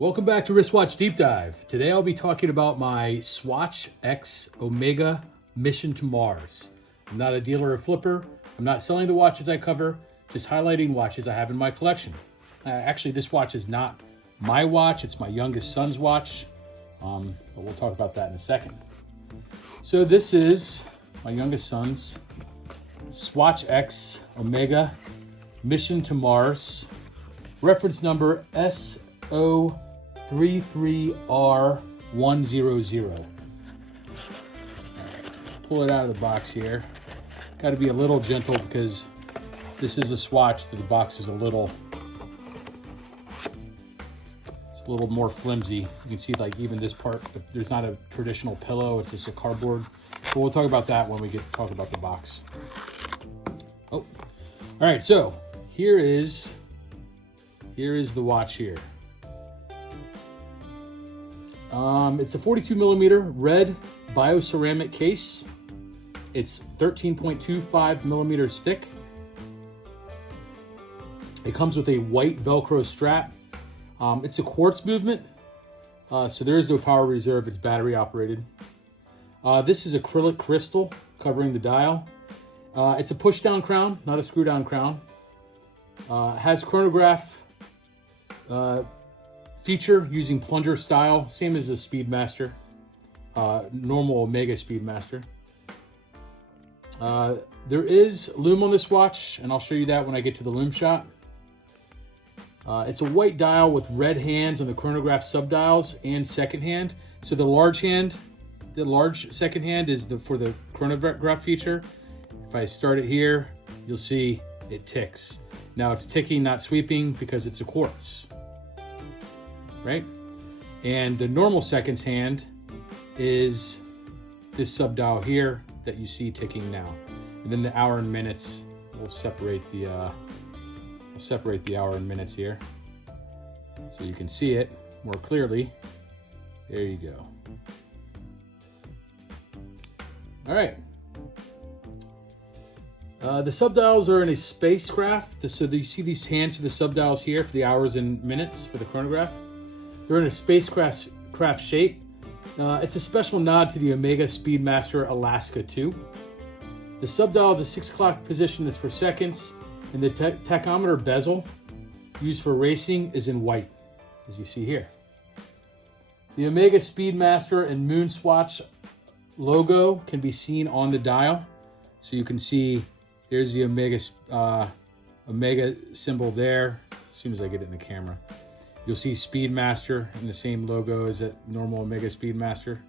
Welcome back to Wristwatch Deep Dive. Today I'll be talking about my Swatch X Omega Mission to Mars. I'm not a dealer or flipper. I'm not selling the watches I cover, just highlighting watches I have in my collection. Actually, this watch is not my watch. It's my youngest son's watch, but we'll talk about that in a second. So this is my youngest son's Swatch X Omega Mission to Mars. Reference number SO33R100. Pull it out of the box here. Got to be a little gentle because this is a Swatch, so the box is a little more flimsy. You can see like even this part, there's not a traditional pillow, it's just a cardboard. But we'll talk about that when we get to talk about the box. Oh, all right, so here is the watch here. It's a 42 millimeter red Bioceramic case. It's 13.25 millimeters thick. It comes with a white Velcro strap. It's a quartz movement, so there is no power reserve. It's battery operated. This is acrylic crystal covering the dial. It's a push down crown, not a screw down crown. Has chronograph feature using plunger style, same as the Speedmaster, normal Omega Speedmaster. There is Lume on this watch, and I'll show you that when I get to the Lume shot. It's a white dial with red hands on the chronograph subdials and second hand. So the large second hand is for the chronograph feature. If I start it here, you'll see it ticks. Now it's ticking, not sweeping, because it's a quartz, right? And the normal seconds hand is this subdial here that you see ticking now. And then the hour and minutes, we'll separate the hour and minutes here so you can see it more clearly. There you go. All right. The subdials are in a spacecraft. So you see these hands for the subdials here for the hours and minutes for the chronograph. They're in a spacecraft shape. It's a special nod to the Omega Speedmaster Alaska 2. The subdial, the 6 o'clock position is for seconds, and the tachometer bezel used for racing is in white, as you see here. The Omega Speedmaster and Moonswatch logo can be seen on the dial. So you can see there's the Omega symbol there. As soon as I get it in the camera, you'll see Speedmaster and the same logo as that normal Omega Speedmaster.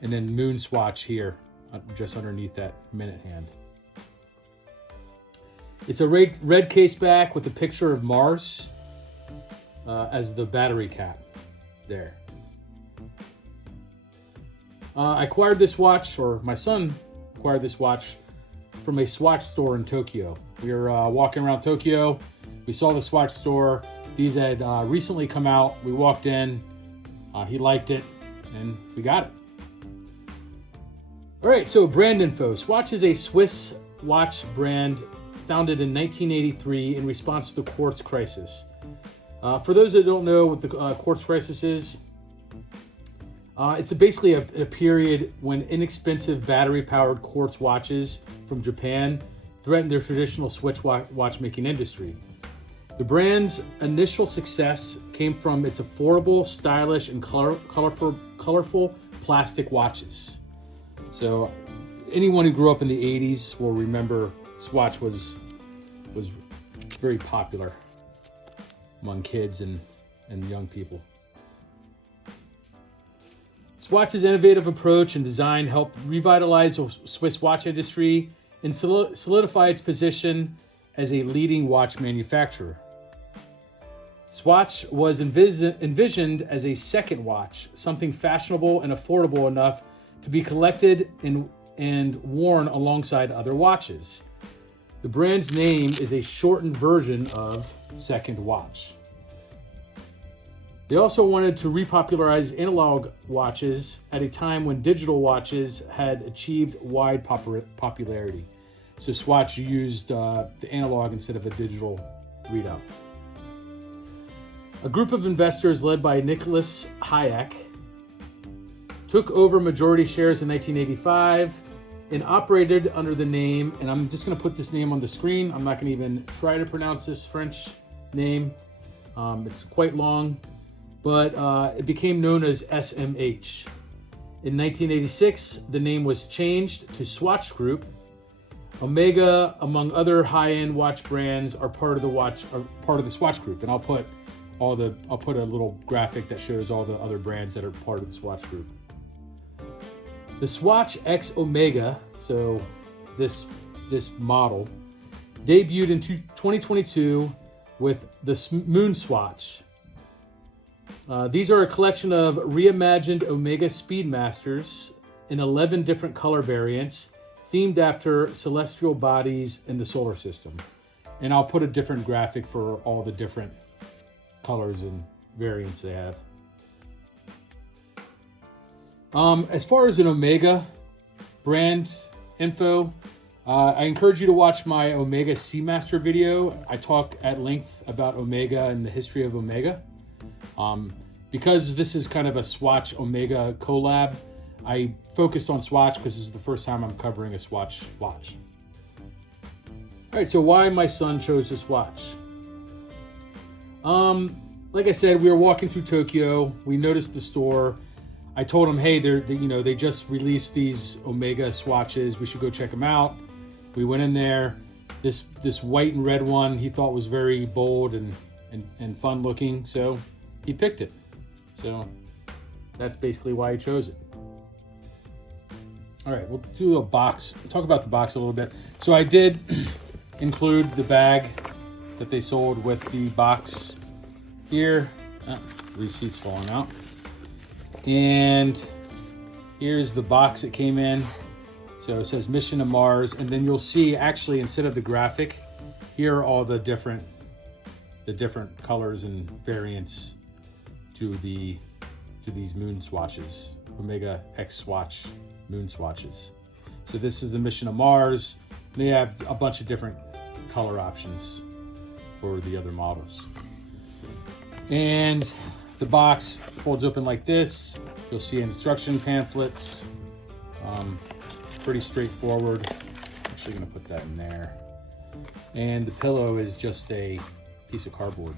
And then Moonswatch here, just underneath that minute hand. It's a red case back with a picture of Mars as the battery cap there. I acquired this watch, or my son acquired this watch from a Swatch store in Tokyo. We were walking around Tokyo. We saw the Swatch store. These had recently come out. We walked in, he liked it, and we got it. All right, so brand info. Swatch is a Swiss watch brand founded in 1983 in response to the quartz crisis. For those that don't know what the quartz crisis is, it's basically a period when inexpensive battery-powered quartz watches from Japan threatened their traditional Swiss watchmaking industry. The brand's initial success came from its affordable, stylish, and colorful plastic watches. So anyone who grew up in the 80s will remember Swatch was very popular among kids and young people. Swatch's innovative approach and design helped revitalize the Swiss watch industry and solidify its position as a leading watch manufacturer. Swatch was envisioned as a second watch, something fashionable and affordable enough to be collected and worn alongside other watches. The brand's name is a shortened version of second watch. They also wanted to repopularize analog watches at a time when digital watches had achieved wide popularity. So Swatch used the analog instead of a digital readout. A group of investors led by Nicholas Hayek took over majority shares in 1985 and operated under the name, and I'm just going to put this name on the screen. I'm not going to even try to pronounce this French name. It's quite long, but it became known as SMH. In 1986, the name was changed to Swatch Group. Omega, among other high-end watch brands, are part of the Swatch Group, and I'll put a little graphic that shows all the other brands that are part of the Swatch Group. The Swatch X Omega, so this model, debuted in 2022 with the Moonswatch. These are a collection of reimagined Omega Speedmasters in 11 different color variants, themed after celestial bodies in the solar system. And I'll put a different graphic for all the different colors and variants they have. As far as an Omega brand info, I encourage you to watch my Omega Speedmaster video. I talk at length about Omega and the history of Omega. Because this is kind of a Swatch Omega collab, I focused on Swatch because this is the first time I'm covering a Swatch watch. All right, so why my son chose this watch? Like I said, we were walking through Tokyo. We noticed the store. I told him, hey, they just released these Omega swatches. We should go check them out. We went in there. This white and red one he thought was very bold and fun looking, so he picked it. So that's basically why he chose it. All right, we'll do a box. Talk about the box a little bit. So I did include the bag that they sold with the box here. Receipt's falling out. And here's the box it came in. So it says Mission to Mars, and then you'll see actually instead of the graphic, here are all the different colors and variants to these moon swatches, Omega X Swatch moon swatches. So this is the Mission to Mars. They have a bunch of different color options for the other models. And the box folds open like this. You'll see instruction pamphlets. Pretty straightforward. Actually gonna put that in there. And the pillow is just a piece of cardboard.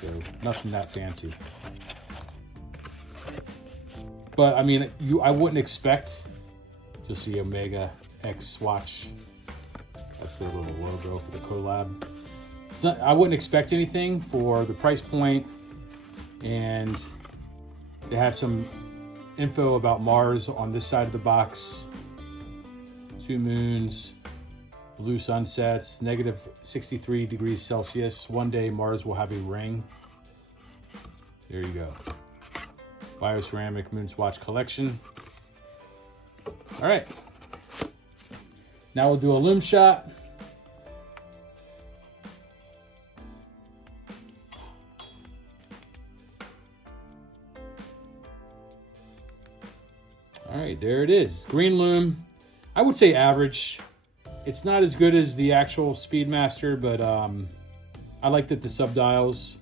So nothing that fancy. But I mean, I wouldn't expect to see Omega X Swatch. That's their little logo for the collab. It's not, I wouldn't expect anything for the price point, and they have some info about Mars on this side of the box. 2 moons, blue sunsets, negative 63 degrees Celsius. One day Mars will have a ring. There you go. Bioceramic Moonswatch collection. All right. Now we'll do a Lume shot. All right, there it is. Green Lume. I would say average. It's not as good as the actual Speedmaster, but I like that the subdials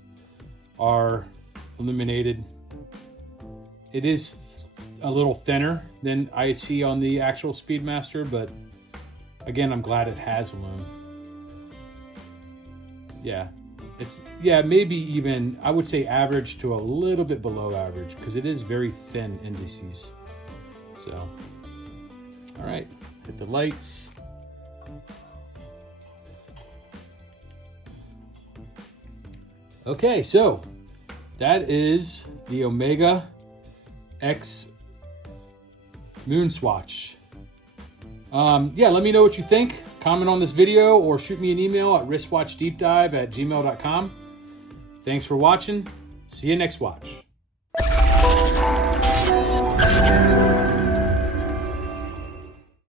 are illuminated. It is a little thinner than I see on the actual Speedmaster, but again, I'm glad it has Lume. Yeah, maybe even, I would say average to a little bit below average because it is very thin indices. So, all right, hit the lights. Okay, so that is the Omega X Moonswatch. Yeah, let me know what you think. Comment on this video or shoot me an email at wristwatchdeepdive@gmail.com. Thanks for watching. See you next watch.